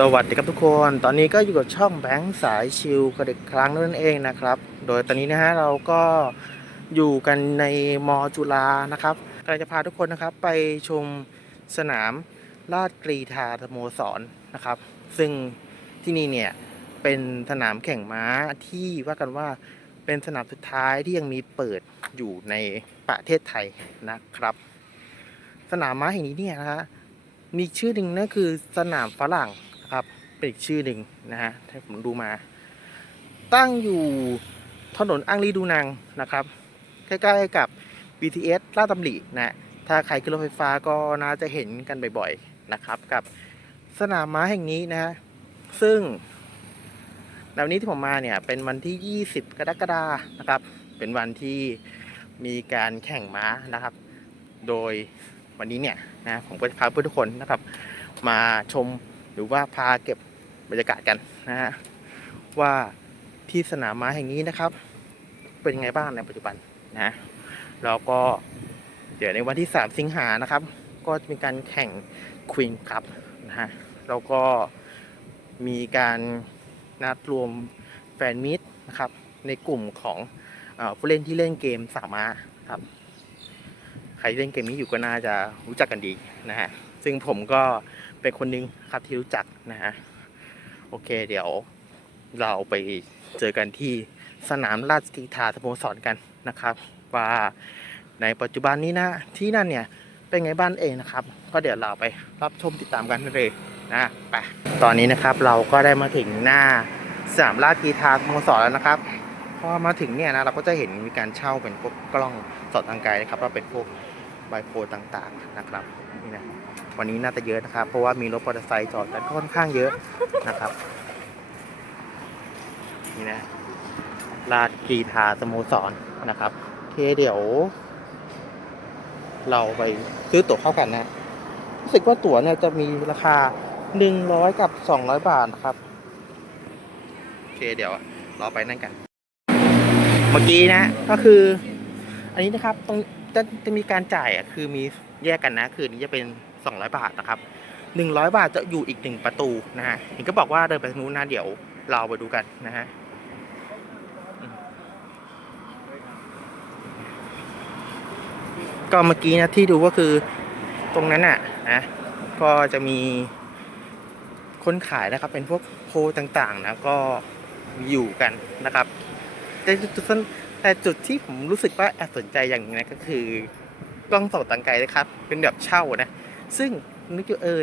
สวัสดีครับทุกคน ตอนนี้ก็อยู่กับช่องแบงค์สายชิลกันอีกครั้งนั่นเองนะครับ โดยตอนนี้นะฮะเราก็อยู่กันในมอจุฬานะครับกำลังจะพาทุกคนนะครับไปชมสนามราชกรีธาสโมสรนะครับ ซึ่งที่นี่เนี่ยเป็นสนามแข่งม้าที่ว่ากันว่าเป็นสนามสุดท้ายที่ยังมีเปิดอยู่ในประเทศไทยนะครับ สนามม้าแห่งนี้เนี่ยนะฮะมีชื่อหนึ่งนั่นคือสนามฝรั่ง นะครับเป็นอีกชื่อหนึ่งนะฮะที่ผมดูมา ตั้งอยู่ถนนอังรีดูนังนะครับ ใกล้ๆกับ BTS ลาดตำรินะถ้าใครขึ้นรถไฟฟ้าก็น่าจะเห็นกันบ่อยๆนะครับกับสนามม้าแห่งนี้นะฮะซึ่งในวันนี้ที่ผมมาเนี่ยเป็นวันที่ 20 กรกฎาคมนะครับ เป็นวันที่มีการแข่งม้านะครับ โดยวันนี้เนี่ยนะผมก็จะพาเพื่อนทุกคนนะครับ มาชม หรือว่าพาเก็บบรรยากาศกันนะฮะว่าที่สนามม้าแห่งนี้นะครับ เป็นไงบ้างในปัจจุบันนะแล้วก็เดี๋ยวในวันที่ 3 สิงหานะครับ ก็จะมีการแข่งควีนคัพนะฮะแล้วก็มีการนัดรวมแฟนมิตรนะครับ ในกลุ่มของอผู้เล่นที่เล่นเกมสามาครับ ใครเล่นเกมนี้อยู่ก็น่าจะรู้จักกันดีนะฮะซึ่งผมก็ เป็นคนหนึงครับที่รู้จักนะฮะโอเคเดี๋ยวเราไปเจอกันที่สนามราชกีฬาสโมสรกันนะครับ ว่าในปัจจุบันนี้นะที่นั่นเนี่ยเป็นไงบ้านเองนะครับ ก็เดี๋ยวเราไปรับชมติดตามกันเลยนะไปตอนนี้นะครับเราก็ได้มาถึงหน้าสนามราชกีฬาสโมสรแล้วนะครับพอมาถึงเนี่ยนะเราก็จะเห็นมีการเช่าเป็นพวกกล้องสอดทางไกลนะครับว่าเป็นพวก ไบโพต่างๆนะครับนี่นะวันนี้น่าจะเยอะนะครับ เพราะว่ามีรถมอเตอร์ไซค์จอดกันค่อนข้างเยอะนะครับนี่นะลาดกีฬาสโมสรนะครับโอเคเดี๋ยว เราไปซื้อตั๋วเข้ากันนะรู้สึกว่าตั๋วเนี่ยจะมีราคา100กับ200บาทนะครับโอเคเดี๋ยวเราไปนั่นกัน เมื่อกี้นะ ก็คือ อันนี้นะครับตรง จะจะมีการจ่ายอะคือมีแยกกันนะ คือนนี้จะเป็น 200 บาทนะครับ 100 บาทจะอยู่อีกหนึ่งประตูนะฮะเห็นก็บอกว่าเดินไปทางนู้นนะเดี๋ยวเราไปดูกันนะฮะก็เมื่อกี้นะที่ดูก็คือตรงนั้นน่ะนะก็จะมีคนขายนะครับ เป็นพวกโพต่างๆนะก็อยู่กันนะครับแต่จุดสน แต่จุดที่ผมรู้สึกว่าแอบสนใจอย่างนึงนะก็คือกล้องส่องตังไกลนะครับ เป็นแบบเช่านะ ซึ่งนึกว่เออ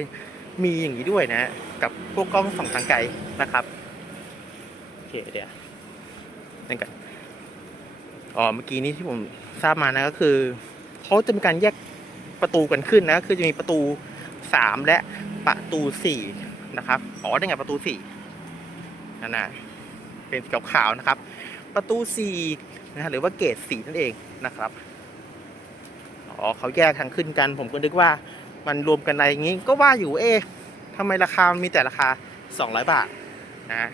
มีอย่างนี้ด้วยนะ กับพวกกล้องส่องทางไกลนะครับโอเคเดี๋ยวนั่นกันอ๋อเมื่อกี้นี้ที่ผมทราบมานะก็คือเขาจะมีการแยกประตูกันขึ้นนะคือจะมีประตูสามและประตูสี่นะครับอ๋อได้ไงประตูสี่นั่นนะเป็นสีขาวๆนะครับ ประตูสี่ นะฮะหรือว่าเกตสี่นั่นเองนะครับอ๋อเขาแยกทางขึ้นกัน ผมก็นึกว่ามันรวมกันอะไรอย่างงี้ ก็ว่าอยู่เอ๊ะทำไมราคามีแต่ราคา 200 บาทนะ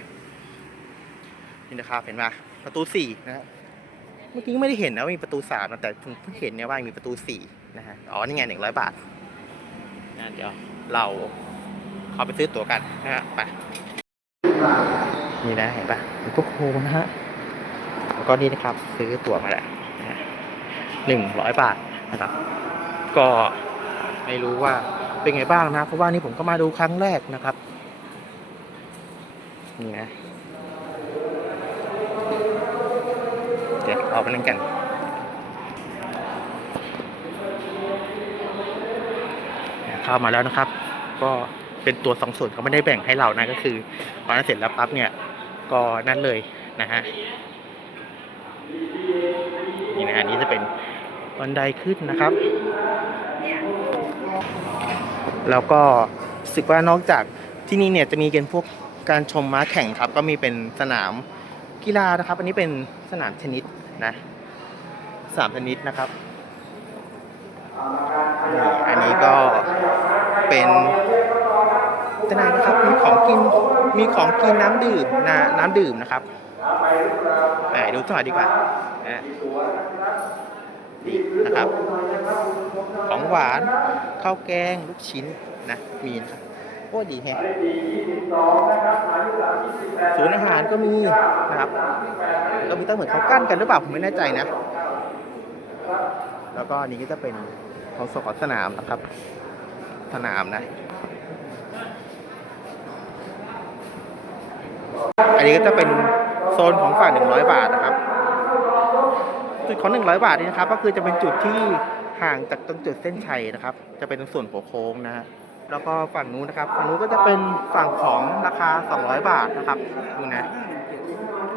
นี่นะครับเห็นปะประตูสี่นะฮะเมื่อกี้ไม่ได้เห็นนะมีประตูสามแต่เพิ่งเห็นเนี่ยว่ามีประตูสี่นะฮะอ๋อนี่ไงหนึ่งร้อยบาทนะเดี๋ยวเราเข้าไปซื้อตั๋วกันนะฮะไปนี่นะเห็นปะเป็นพวกโคนะฮะ ก็นี่นะครับ ซื้อตั๋วมาแล้วหนึ่งร้อยบาทนะครับ ก็ไม่รู้ว่าเป็นไงบ้างนะ เพราะว่านี่ผมก็มาดูครั้งแรกนะครับ นี่นะเดี๋ยวเอาไปนั่งกันเข้ามาแล้วนะครับ ก็เป็นตัวสองส่วนเขาไม่ได้แบ่งให้เรานะก็คือพอนั้นเสร็จแล้วปั๊บเนี่ย ก็นั่นเลยนะฮะ นี่นะฮะนี่จะเป็นบันไดขึ้นนะครับ แล้วก็สึกว่านอกจากที่นี่เนี่ยจะมีเป็นพวกการชมม้าแข่งครับ ก็มีเป็นสนามกีฬานะครับ อันนี้เป็นสนามเทนนิสนะสนามเทนนิสนะครับนี่อันนี้ก็เป็นตนายนะครับมีของกินมีของกินน้ำดื่มนะน้ำดื่มนะครับ ไหนดูสักหน่อดีกว่านะนะครับ ของหวานข้าวแกงลูกชิ้นนะมีนะครับโอ้ดีแฮะศูนย์อาหารก็มีนะครับก็มีตั้งเหมือนเขากั้นกันหรือเปล่าผมไม่แน่ใจนะ แล้วก็นี้ก็จะเป็นของสของสนามนะครับ สนามนะอันนี้ก็จะเป็น ซนของฝั่ง100 บาทนะครับ จุดของ 100 บาทนี่นะครับ ก็คือจะเป็นจุดที่ห่างจากตรงจุดเส้นชัยนะครับ จะเป็นตรงส่วนหัวโค้งนะฮะแล้วก็ฝั่งนู้นนะครับฝั่งนู้นก็จะเป็นฝั่งของราคา 200 บาทนะครับดูนะ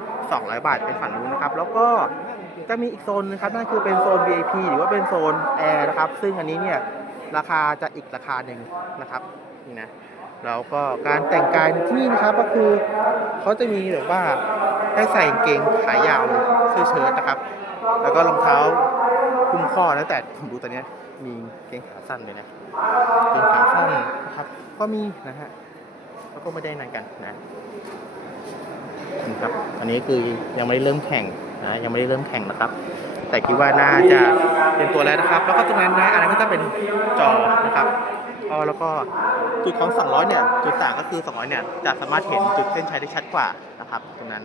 200 บาทเป็นฝั่งนู้นนะครับ แล้วก็จะมีอีกโซนนะครับนั่นคือเป็นโซน VIP หรือว่าเป็นโซนแอร์นะครับ ซึ่งอันนี้เนี่ยราคาจะอีกราคาหนึ่งนะครับนี่นะ แล้วก็การแต่งกายที่นี่นะครับก็คือเขาจะมีแบบว่าให้ใส่กางเกงขายาวเสื้อเชิ้ตนะครับ แล้วก็รองเท้าคลุมข้อแล้วแต่ผมดูตอนนี้มีเกงขาสั้นเลยนะเกงขาสั้นนะครับ ก็มีนะฮะแล้วก็ไม่ได้นันกันนะนะครับอันนี้คือยังไม่ได้เริ่มแข่งนะยังไม่ได้เริ่มแข่งนะครับ แต่คิดว่าน่าจะเป็นตัวแล้วนะครับ แล้วก็ตรงนั้นนะอันนั้นก็จะเป็นจอนะครับ อ๋อแล้วก็จุดของ 200 เนี่ย จุดต่างก็คือ 200 เนี่ย จะสามารถเห็นจุดเส้นชัยได้ชัดกว่านะครับตรงนั้น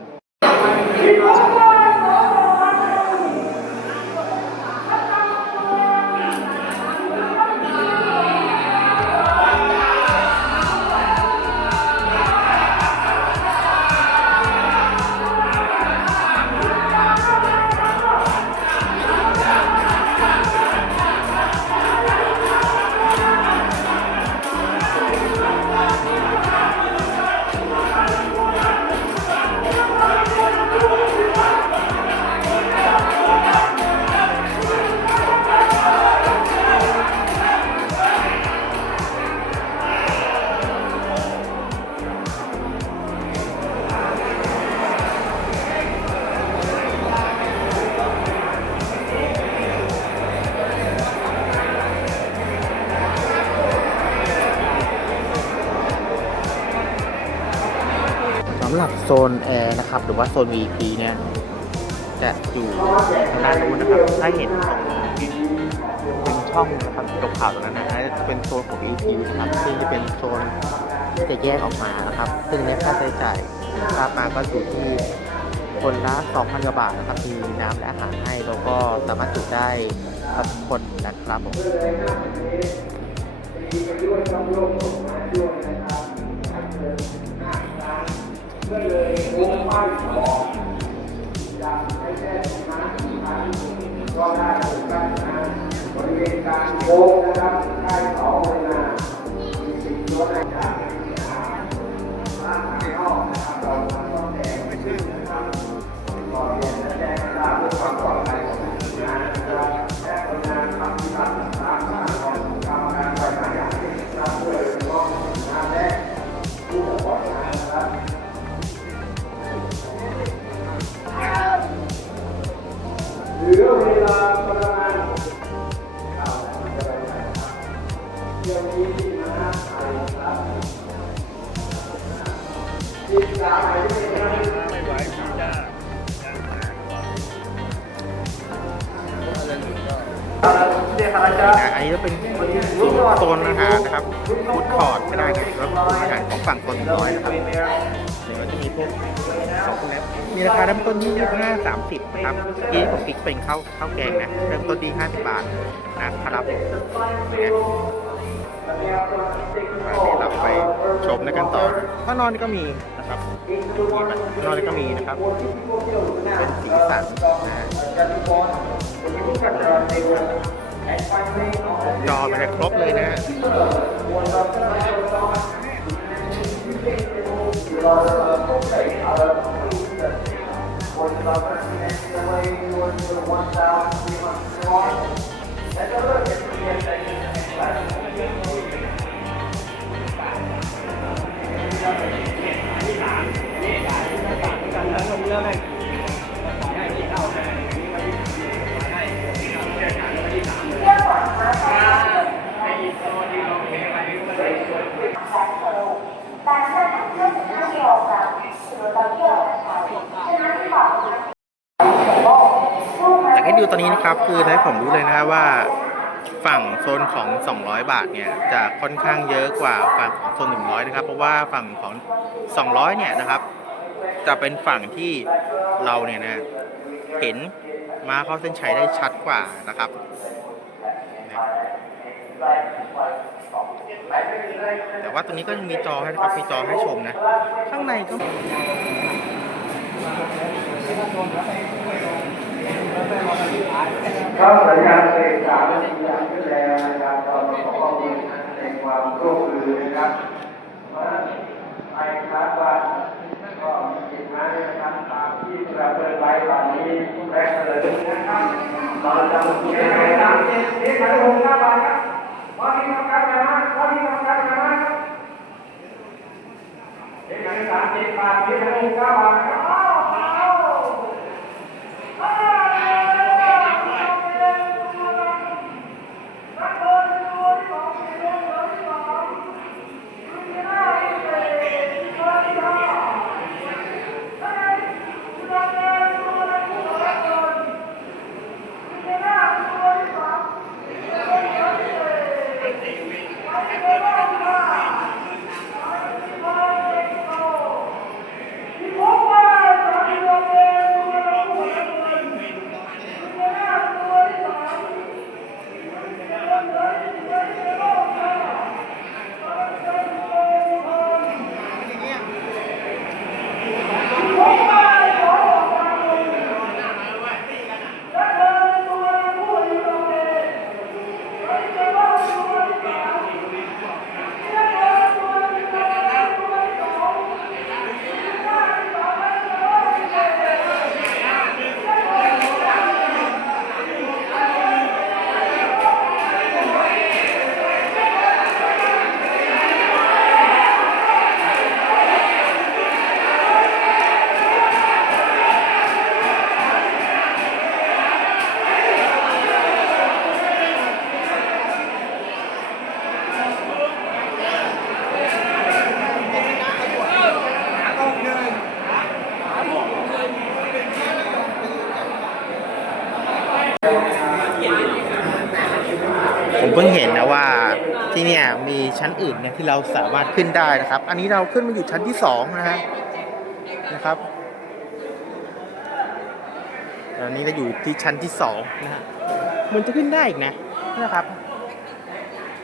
นแอร์นะครับ หรือว่าโซน VIP เนี่ย จะอยู่ทางด้านนู้นนะครับ ถ้าเห็นตรงเป็นช่องนะครับตรงขาวตรงนั้นนะฮะจะเป็นโซนของ VIP นะครับ ซึ่งจะเป็นโซนที่จะแยกออกมานะครับ ซึ่งในค่าใช้จ่ายค่ามาก็อยู่ที่คนละ 2,000กว่าบาทนะครับ มีน้ำและอาหารให้ แล้วก็สามารถจุได้ทุกคนนะครับผม ก็เลยลงป้ายของจากใช้แจ้งนะนะก็ได้ถูกต้องนะบริเวณการโค้งนะครับใต้เสาเวลามีสิ่งลด นอาหารนะครับฟูดคอร์ทก็ได้นะแล้วก็อาหารของฝั่งคนน้อยนะครับเดี๋ยวจะมีพวกของพวกนี้มีราคาเริ่มต้นที่25 30นะครับเมื่อกี้ผมคลิกเป็นข้าวข้าวแกงนะเริ่มต้นที่50บาทนะครับเนี่ยเดี๋ยวเราไปชมในกันต่อถ้านอนก็มีนะครับมีนอนก็มีนะครับ เป็นสีสันนะ จอมันจะครบเลยนะฮะอยากให้ดูตอนนี้นะครับคือให้ผมรู้เลยนะครับว่ ซนของ 200 บาทเนี่ยจะค่อนข้างเยอะกว่าฝั่งของโซน 100 นะครับ เพราะว่าฝั่งของ 200 เนี่ยนะครับ จะเป็นฝั่งที่เราเนี่ยนะเห็นม้าเข้าเส้นชัยได้ชัดกว่านะครับแต่ว่าตรงนี้ก็มีจอให้นะครับมีจอให้ชมนะ ข้างในก็ครับสัญญาณเสามนาทีอย่างที่แล้วนะครับเราขอขอบคุณในความร่วมมือนะครับว่าไปครับว่าก็มีจิตมานะครับตามที่เราเปิดไว้ตอนนี้แรกเลยนะครับเราจะมาคุยกันนะครับนี่ขายหกเก้าบาทครับวันนี้ทำการมาวันนี้ทำการมาครับนี่ขายสามสิบบาทนี่ขายหกเก้าบาทครับ เนี่ยที่เราสามารถขึ้นได้นะครับ อันนี้เราขึ้นมาอยู่ชั้นที่สองนะฮะนะครับอันนี้เราอยู่ที่ชั้นที่สองนะฮะมันจะขึ้นได้อีกนะนะครับ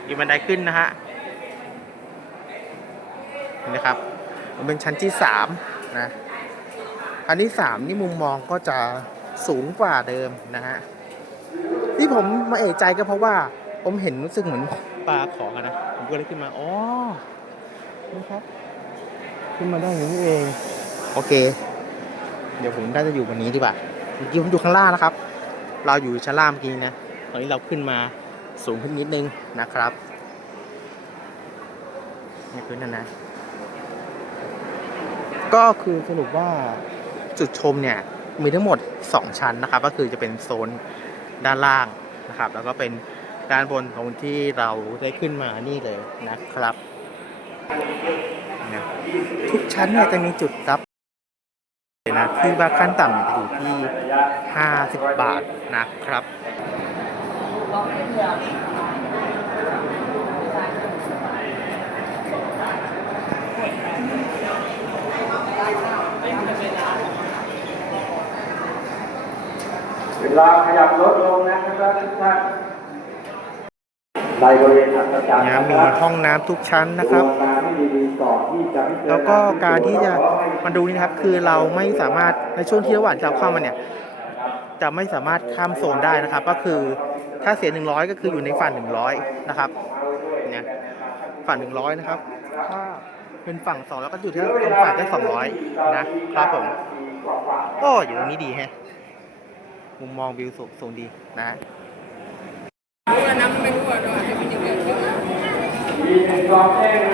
อยู่บันไดขึ้นนะฮะเห็นะครับ มันเป็นชั้นที่สามนะชั้นที่สามนี่มุมมองก็จะสูงกว่าเดิมนะฮะที่ผมมาเอกใจก็เพราะว่า ผมเห็นรู้สึกเหมือนปลาของอะนะ ผมก็เลยขึ้นมา อ๋อนี่ครับ ขึ้นมาได้อย่างนี้เอง โอเค เดี๋ยวผมน่าจะอยู่วันนี้ดีกว่าเมื่อกี้ผมอยู่ข้างล่างนะครับ เราอยู่ชั้นล่างเมื่อกี้นะ ตอนนี้เราขึ้นมาสูงขึ้นนิดนึงนะครับนี่พื้นนั่นนะ ก็คือสรุปว่าจุดชมเนี่ยมีทั้งหมด 2 ชั้นนะครับ ก็คือจะเป็นโซนด้านล่างนะครับ แล้วก็เป็น ด้านบนตรงที่เราได้ขึ้นมานี่เลยนะครับนะทุกชั้นเนี่ยจะมีจุดรับนะที่ว่าขั้นต่ำอยู่ที่ 50 บาทนะครับเวลาขยับรถลงนะครับทุกท่าน นบริเวณอัศจรรย์นะมีห้องน้ำทุกชั้นนะครับการไม่ดีรีสอร์ทที่จะพิจารณาแล้วก็การที่จะมาดูนี่นะครับคือเราไม่สามารถในช่วงที่ระหว่างที่เราเข้ามาเนี่ยจะไม่สามารถข้ามโซนได้นะครับ ก็คือถ้าเสีย100ก็คืออยู่ในฝั่ง100นะครับเนี่ยฝั่ง100นะครับถ้าเป็นฝั่ง2แล้วก็อยู่ที่ตรงฝั่งแค่200นะครับผมโอ้อยู่ตรงนี้ดีแฮะมุมมองวิวสูงสูงดีนะ มีหนึ่งกองแจ้ง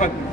ทุ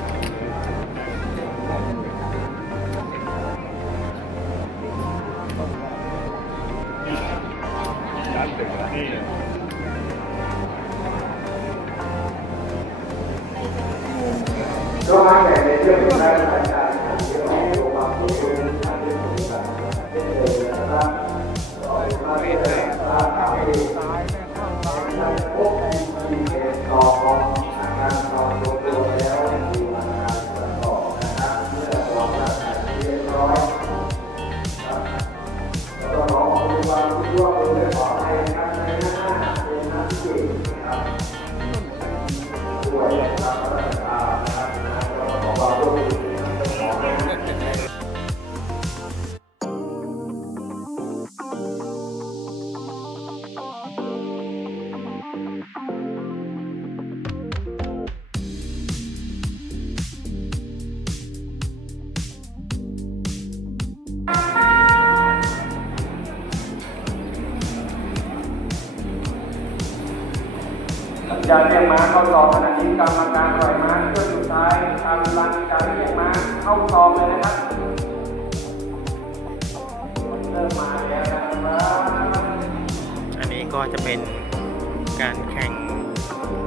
กรรมการปล่อยม้าเครื่องสุดท้ายทำรันการเรียกม้าเข้าซองเลยนะครับเริ่มมาแล้วนะครับจะเป็นการแข่ง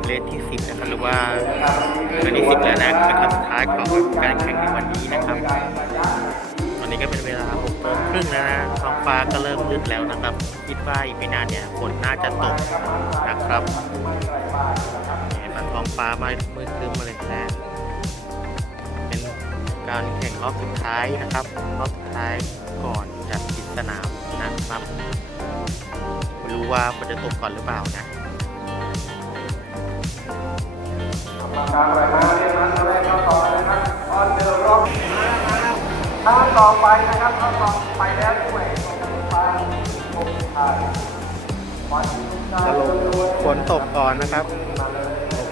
เลสที่10นะครับหรือว่าเลสที่10แล้วนะเป็นครั้งสุดท้ายของการแข่งในวันนี้นะครับตอนนี้ก็เป็นเวลา6โมงครึ่งแล้วนะท้องฟ้าก็เริ่มมืดแล้วนะครับ คิดว่าอีกไม่นานเนี่ยฝนน่าจะตกนะครับ องฟ้ามามืดครึ้มมาเลยนะเป็นการแข่งรอบสุดท้ายนะครับ รอบสุดท้ายก่อนจะปิดสนามนะครับไม่รู้ว่าฝนจะตกก่อนหรือเปล่านะการไปมาเรียนมาตัวแรกเข้าต่อนะครับออนเดอร์ร็อกท่านต่อไปนะครับท่านต่อไปแล้วด้วยฟังหกขาดวันที่สรุปฝนตกก่อนนะครับตก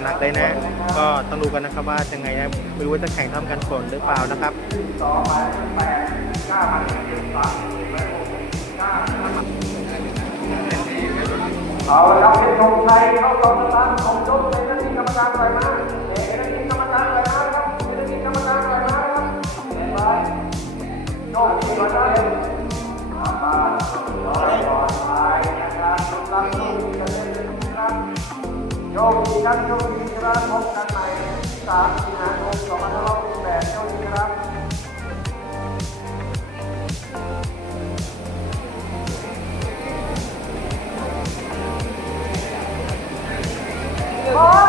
หนักเลยนะ ก็ต้องดูกันนะครับว่ายังไงนะไม่รู้ว่าจะแข่งท่ามกันฝนหรือเปล่านะครับเอาละครับเป็นธงชัยเข้าต่อสตาร์ทของยกเป็นหน้าที่กรรมการไปมาเอกหน้าที่กรรมการไปมาครับเป็นหน้าที่กรรมการไปมาครับไปโชคดีมาได้มาบ้านรอปลอดภัยนะครับทุกท่านโชคดีกันเลยนะครับโชค ครับโชคดีครับพบกันใหม่3สิงหาคม2568โชคดีครับโ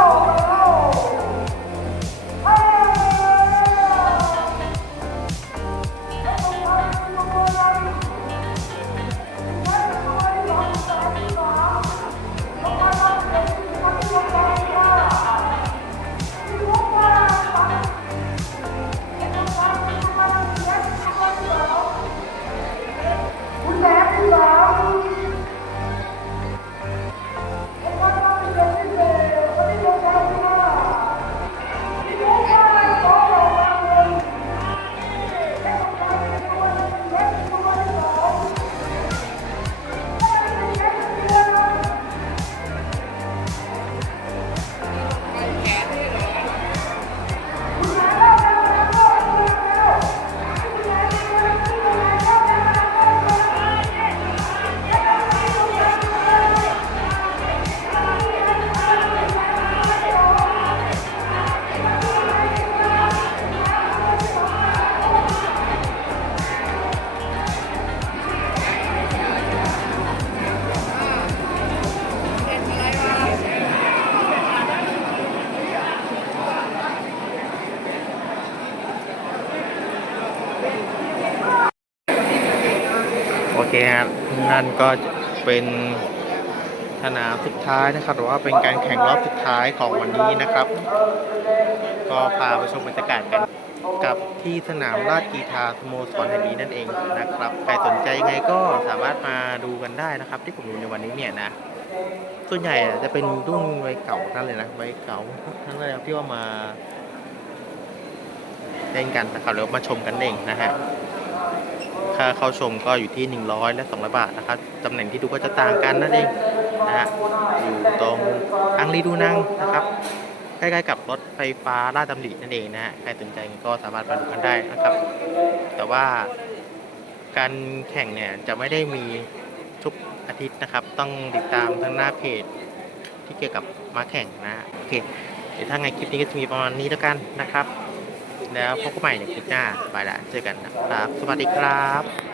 นั่นก็เป็นสนามสุดท้ายนะครับหรือว่าเป็นการแข่งรอบสุดท้ายของวันนี้นะครับ ก็พาไปชมบรรยากาศกันกับที่สนามราชกีฬาสโมสรแห่งนี้นั่นเองนะครับใครสนใจยังไงก็สามารถมาดูกันได้นะครับ ที่ผมดูในวันนี้เนี่ยนะส่วนใหญ่จะเป็นรุ่นไวยเก่าทั้งนั้นเลยนะไวยเก่าทั้งนั้นเลยที่ว่ามาเล่นกันนะครับหรือว่ามาชมกันเองนะฮะ ค่าเข้าชมก็อยู่ที่ 100 และ 200 บาทนะครับตำแหน่งที่ดูก็จะต่างกันนั่นเองนะฮะอยู่ตรงอังรีดูนังนะครับใกล้ๆกับรถไฟฟ้าลาดดำรินั่นเองนะฮะใครสนใจก็สามารถมาดูกันได้นะครับ แต่ว่าการแข่งเนี่ยจะไม่ได้มีทุกอาทิตย์นะครับ ต้องติดตามทางหน้าเพจที่เกี่ยวกับมาแข่งนะฮะโอเคเดี๋ยวถ้าไงคลิปนี้ก็จะมีประมาณนี้แล้วกันนะครับ แล้วพบกันใหม่ในคลิปหน้า ไปละ เจอกันนะครับ สวัสดีครับ